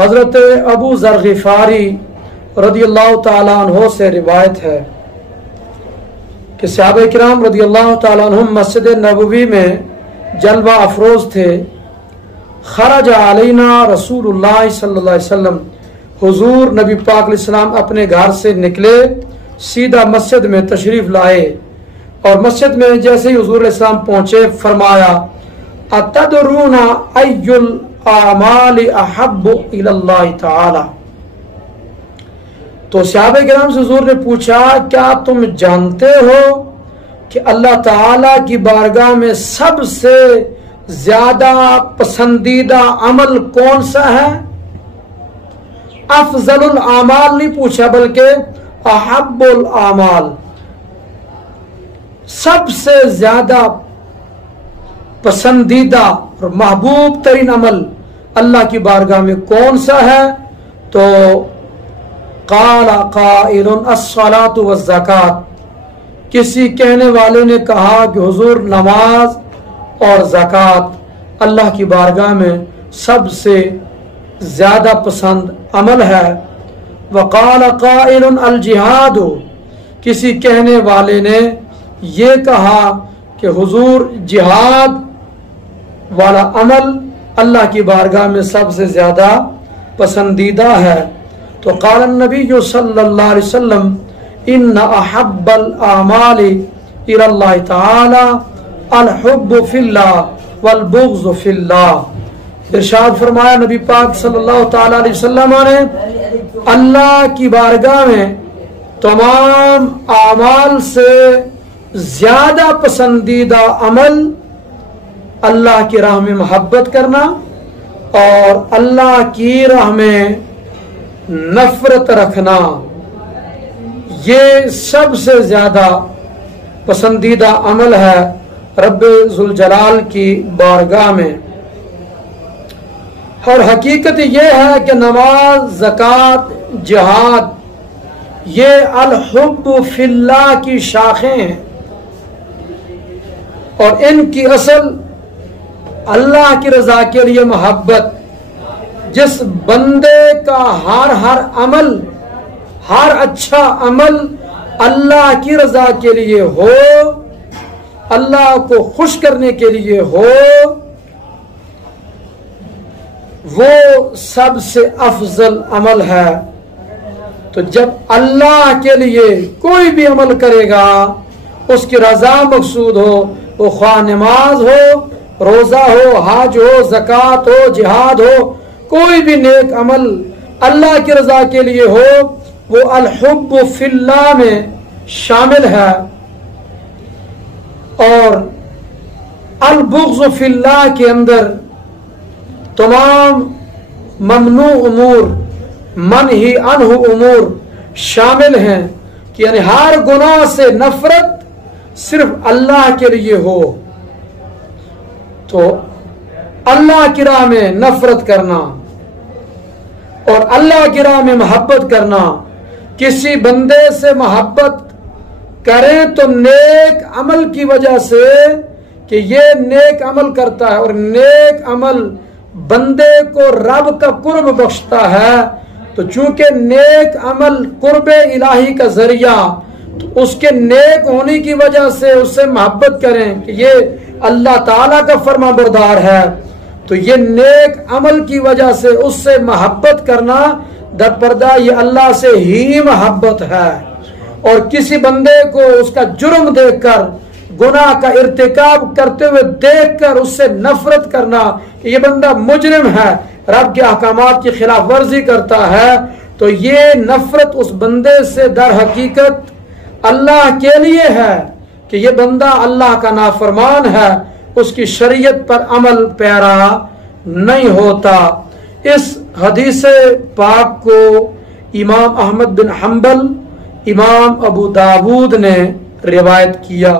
حضرت ابو ذر غفاری رضی اللہ تعالیٰ عنہ سے روایت ہے کہ صحابہ کرام رضی اللہ تعالیٰ عنہم مسجد نبوی میں جلوہ افروز تھے. خرج علینا رسول اللہ صلی اللہ علیہ وسلم، حضور نبی پاک علیہ السلام اپنے گھر سے نکلے، سیدھا مسجد میں تشریف لائے، اور مسجد میں جیسے ہی حضور علیہ السلام پہنچے فرمایا اتدرون ای الاعمال احب الی اللہ تعالی. تو صحابہ کرام سے حضور نے پوچھا کیا تم جانتے ہو کہ اللہ تعالی کی بارگاہ میں سب سے زیادہ پسندیدہ عمل کون سا ہے؟ افضل الاعمال نہیں پوچھا بلکہ احب الاعمال، سب سے زیادہ پسندیدہ اور محبوب ترین عمل اللہ کی بارگاہ میں کون سا ہے؟ تو قال قائل الصلاۃ والزکوٰۃ، کسی کہنے والے نے کہا کہ حضور نماز اور زکوٰۃ اللہ کی بارگاہ میں سب سے زیادہ پسند عمل ہے. وقال قائل الجہاد، کسی کہنے والے نے یہ کہا کہ حضور جہاد والا عمل اللہ کی بارگاہ میں سب سے زیادہ پسندیدہ ہے. تو قال النبی صلی اللہ علیہ وسلم ان احب الاعمال الی اللہ تعالی الحب فی اللہ والبغض فی اللہ. ارشاد فرمایا نبی پاک صلی اللہ تعالی علیہ وسلم نے اللہ کی بارگاہ میں تمام اعمال سے زیادہ پسندیدہ عمل اللہ کی راہ میں محبت کرنا اور اللہ کی راہ میں نفرت رکھنا، یہ سب سے زیادہ پسندیدہ عمل ہے رب ذوالجلال کی بارگاہ میں. اور حقیقت یہ ہے کہ نماز، زکوٰۃ، جہاد یہ الحب فی اللہ کی شاخیں ہیں، اور ان کی اصل اللہ کی رضا کے لیے محبت. جس بندے کا ہر عمل، ہر اچھا عمل اللہ کی رضا کے لیے ہو، اللہ کو خوش کرنے کے لیے ہو، وہ سب سے افضل عمل ہے. تو جب اللہ کے لیے کوئی بھی عمل کرے گا اس کی رضا مقصود ہو، وہ خواہ نماز ہو، روزہ ہو، حج ہو، زکوٰۃ ہو، جہاد ہو، کوئی بھی نیک عمل اللہ کی رضا کے لیے ہو، وہ الحب فی اللہ میں شامل ہے. اور البغض فی اللہ کے اندر تمام ممنوع امور، منہی عنہ امور شامل ہیں، کہ یعنی ہر گناہ سے نفرت صرف اللہ کے لیے ہو. تو اللہ کی راہ میں نفرت کرنا اور اللہ کی راہ میں محبت کرنا، کسی بندے سے محبت کریں تو نیک عمل کی وجہ سے کہ یہ نیک عمل کرتا ہے، اور نیک عمل بندے کو رب کا قرب بخشتا ہے. تو چونکہ نیک عمل قرب الہی کا ذریعہ، تو اس کے نیک ہونے کی وجہ سے اس سے محبت کریں کہ یہ اللہ تعالیٰ کا فرما بردار ہے، تو یہ نیک عمل کی وجہ سے اس سے محبت کرنا در پردہ یہ اللہ سے ہی محبت ہے. اور کسی بندے کو اس کا جرم دیکھ کر، گناہ کا ارتکاب کرتے ہوئے دیکھ کر اس سے نفرت کرنا کہ یہ بندہ مجرم ہے، رب کے احکامات کی خلاف ورزی کرتا ہے، تو یہ نفرت اس بندے سے در حقیقت اللہ کے لیے ہے کہ یہ بندہ اللہ کا نافرمان ہے، اس کی شریعت پر عمل پیرا نہیں ہوتا. اس حدیث پاک کو امام احمد بن حنبل، امام ابو داود نے روایت کیا.